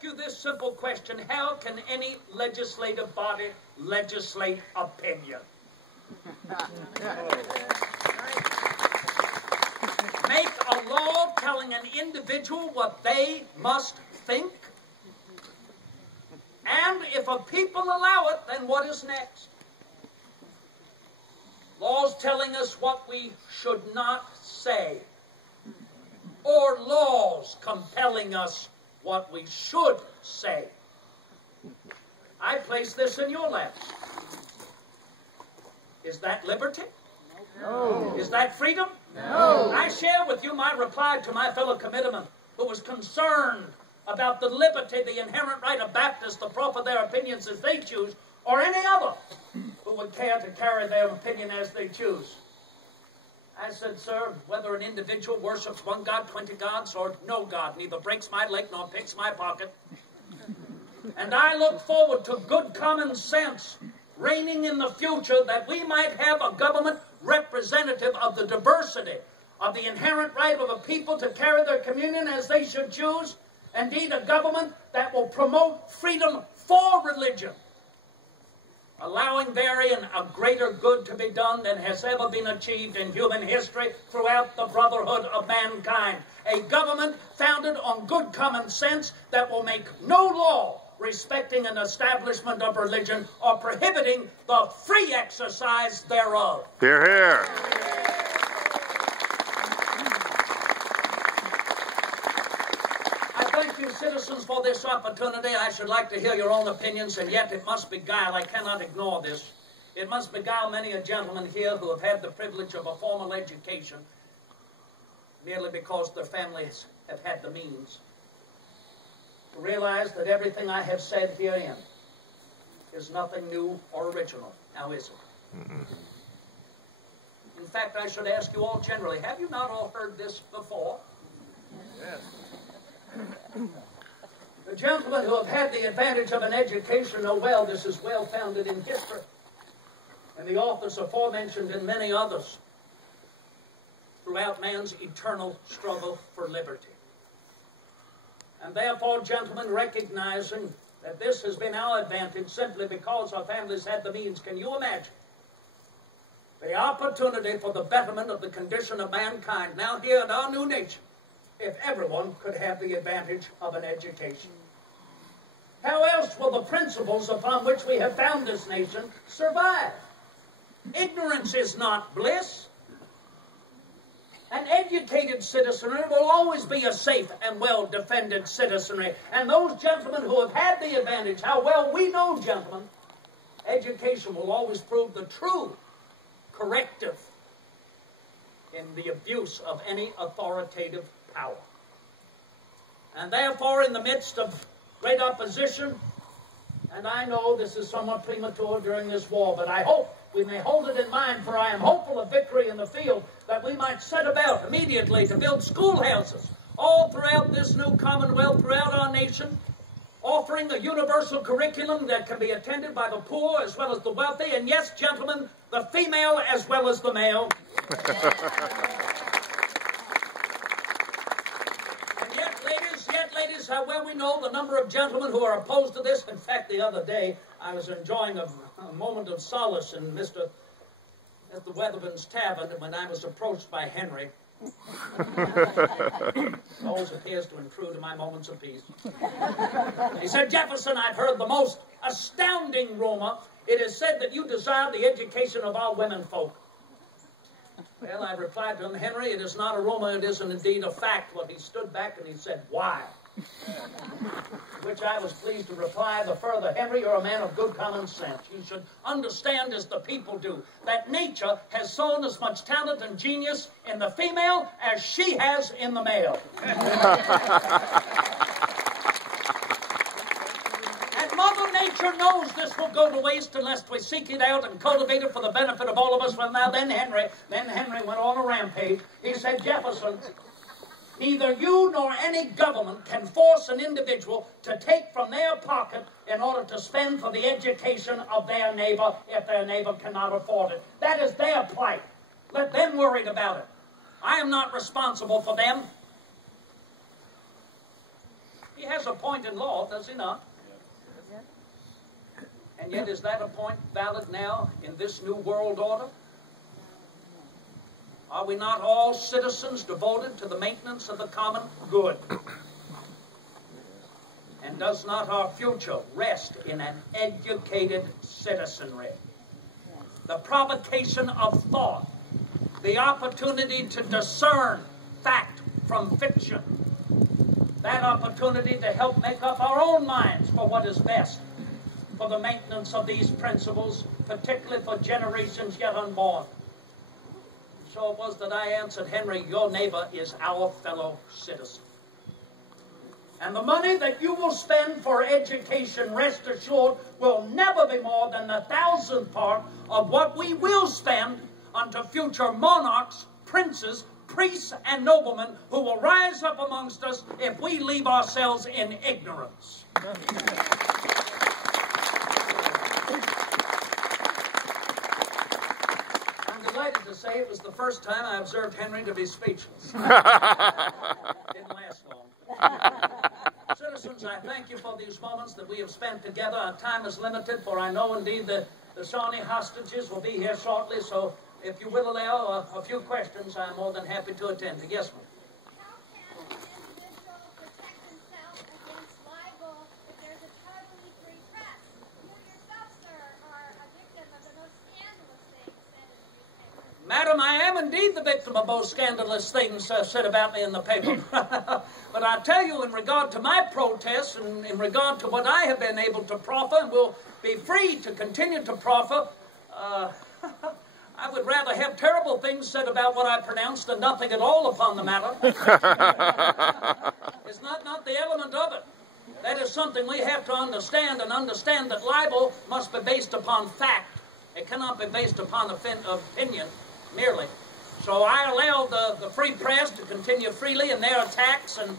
ask you this simple question. How can any legislative body legislate opinion? Make a law telling an individual what they must think? And if a people allow it, then what is next? Laws telling us what we should not say, or laws compelling us what we should say. I place this in your laps. Is that liberty? No. Is that freedom? No. I share with you my reply to my fellow committeeman who was concerned about the liberty, the inherent right of Baptists to proffer their opinions as they choose, or any other who would care to carry their opinion as they choose. I said, sir, whether an individual worships one God, 20 gods, or no God, neither breaks my leg nor picks my pocket. And I look forward to good common sense reigning in the future, that we might have a government representative of the diversity, of the inherent right of a people to carry their communion as they should choose. Indeed, a government that will promote freedom for religion, allowing therein a greater good to be done than has ever been achieved in human history throughout the brotherhood of mankind. A government founded on good common sense that will make no law respecting an establishment of religion or prohibiting the free exercise thereof. Hear, hear. Thank you, citizens, for this opportunity. I should like to hear your own opinions, and yet it must beguile. I cannot ignore this. It must beguile many a gentleman here who have had the privilege of a formal education merely because their families have had the means to realize that everything I have said herein is nothing new or original. Now, is it? In fact, I should ask you all generally, have you not all heard this before? Yes. The gentlemen who have had the advantage of an education know well this is well founded in history, and the authors aforementioned and many others throughout man's eternal struggle for liberty. And therefore, gentlemen, recognizing that this has been our advantage simply because our families had the means, can you imagine the opportunity for the betterment of the condition of mankind now here in our new nation, if everyone could have the advantage of an education? How else will the principles upon which we have found this nation survive? Ignorance is not bliss. An educated citizenry will always be a safe and well-defended citizenry. And those gentlemen who have had the advantage, how well we know, gentlemen, education will always prove the true corrective in the abuse of any authoritative power. And therefore, in the midst of great opposition, and I know this is somewhat premature during this war, but I hope we may hold it in mind, for I am hopeful of victory in the field, that we might set about immediately to build schoolhouses all throughout this new commonwealth, throughout our nation, offering a universal curriculum that can be attended by the poor as well as the wealthy, and yes, gentlemen, the female as well as the male. Ladies, how well we know the number of gentlemen who are opposed to this. In fact, the other day, I was enjoying a moment of solace in Mr. Weatherman's tavern when I was approached by Henry. Always appears to intrude in my moments of peace. He said, Jefferson, I've heard the most astounding rumor. It is said that you desire the education of our women folk. Well, I replied to him, Henry, it is not a rumor, it is indeed a fact. Well, he stood back and he said, why? Which I was pleased to reply the further, Henry, you're a man of good common sense. You should understand, as the people do, that nature has sown as much talent and genius in the female as she has in the male. And Mother Nature knows this will go to waste unless we seek it out and cultivate it for the benefit of all of us. Well, now then Henry went on a rampage. He said, Jefferson, neither you nor any government can force an individual to take from their pocket in order to spend for the education of their neighbor if their neighbor cannot afford it. That is their plight. Let them worry about it. I am not responsible for them. He has a point in law, does he not? And yet, is that a point valid now in this new world order? Are we not all citizens devoted to the maintenance of the common good? And does not our future rest in an educated citizenry? The provocation of thought, the opportunity to discern fact from fiction, that opportunity to help make up our own minds for what is best for the maintenance of these principles, particularly for generations yet unborn. So it was that I answered, Henry, your neighbor is our fellow citizen. And the money that you will spend for education, rest assured, will never be more than the 1,000th part of what we will spend unto future monarchs, princes, priests, and noblemen who will rise up amongst us if we leave ourselves in ignorance. I'm delighted to say it was the first time I observed Henry to be speechless. Didn't last long. Citizens, I thank you for these moments that we have spent together. Our time is limited, for I know indeed that the Shawnee hostages will be here shortly, so if you will allow a few questions, I'm more than happy to attend to. Yes, ma'am. How can an individual protect himself against libel if there's a totally free press? You yourself, sir, are a victim of the most scandalous things said in the newspaper. Madam, I am indeed the victim of most scandalous things said about me in the paper. But I tell you, in regard to my protests and in regard to what I have been able to proffer and will be free to continue to proffer, I would rather have terrible things said about what I pronounce than nothing at all upon the matter. It's not the element of it. That is something we have to understand, and understand that libel must be based upon fact. It cannot be based upon opinion merely. So I allow the free press to continue freely in their attacks and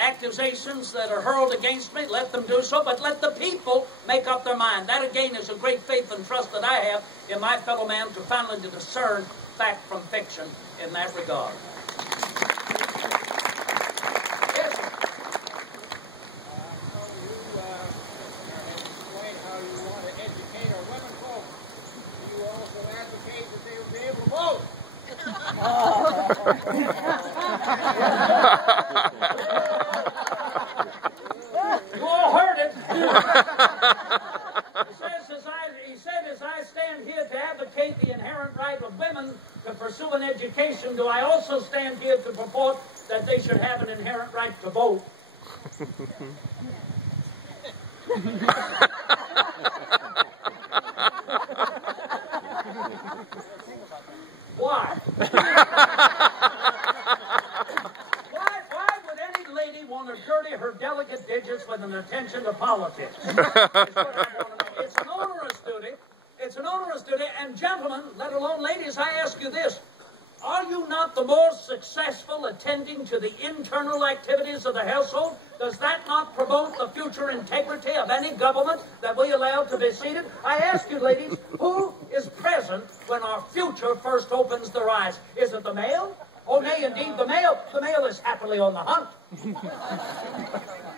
accusations that are hurled against me. Let them do so, but let the people make up their mind. That again is a great faith and trust that I have in my fellow man to finally discern fact from fiction in that regard. Yes, sir. Explain how you want to educate our women folk. You also advocate that they will be able to vote. You all heard it. He said, as I stand here to advocate the inherent right of women to pursue an education, do I also stand here to purport that they should have an inherent right to vote? Why? Why would any lady want to dirty her delicate digits with an attention to politics? Is what I want to know. It's an onerous duty. It's an onerous duty. And gentlemen, let alone ladies, I ask you this. Are you not the more successful attending to the internal activities of the household? Does that not promote the future integrity of any government that we allow to be seated? I ask you, ladies, who is present when our future first opens their eyes? Is it the male? Oh, nay, indeed, the male. The male is happily on the hunt.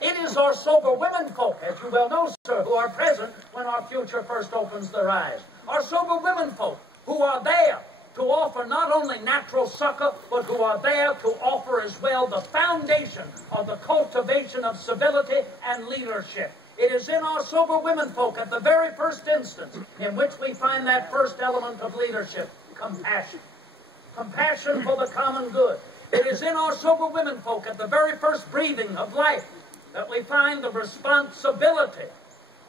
It is our sober women folk, as you well know, sir, who are present when our future first opens their eyes. Our sober women folk who are there to offer not only natural succor, but who are there to offer as well the foundation of the cultivation of civility and leadership. It is in our sober women folk at the very first instance in which we find that first element of leadership, compassion. Compassion for the common good. It is in our sober women folk at the very first breathing of life that we find the responsibility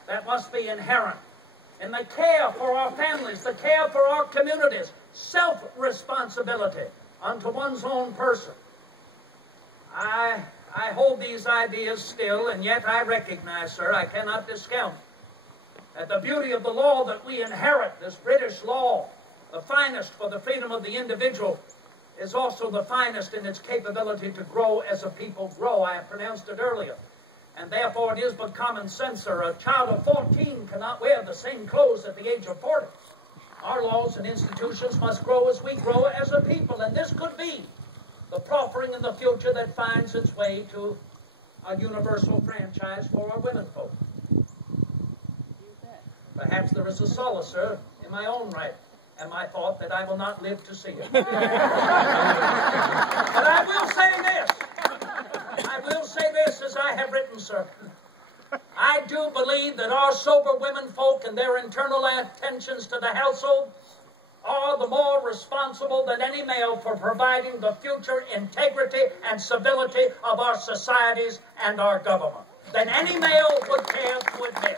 that must be inherent in the care for our families, the care for our communities, self-responsibility unto one's own person. I hold these ideas still, and yet I recognize, sir, I cannot discount that the beauty of the law that we inherit, this British law, the finest for the freedom of the individual, is also the finest in its capability to grow as a people grow. I have pronounced it earlier. And therefore it is but common sense, sir. A child of 14 cannot wear the same clothes at the age of 40. Our laws and institutions must grow as we grow as a people. And this could be the proffering in the future that finds its way to a universal franchise for our women folk. Perhaps there is a solacer in my own right and my thought that I will not live to see it. But I will say this. I will say this as I have written, sir. I do believe that our sober women folk and their internal attentions to the household are the more responsible than any male for providing the future integrity and civility of our societies and our government, than any male would care to admit.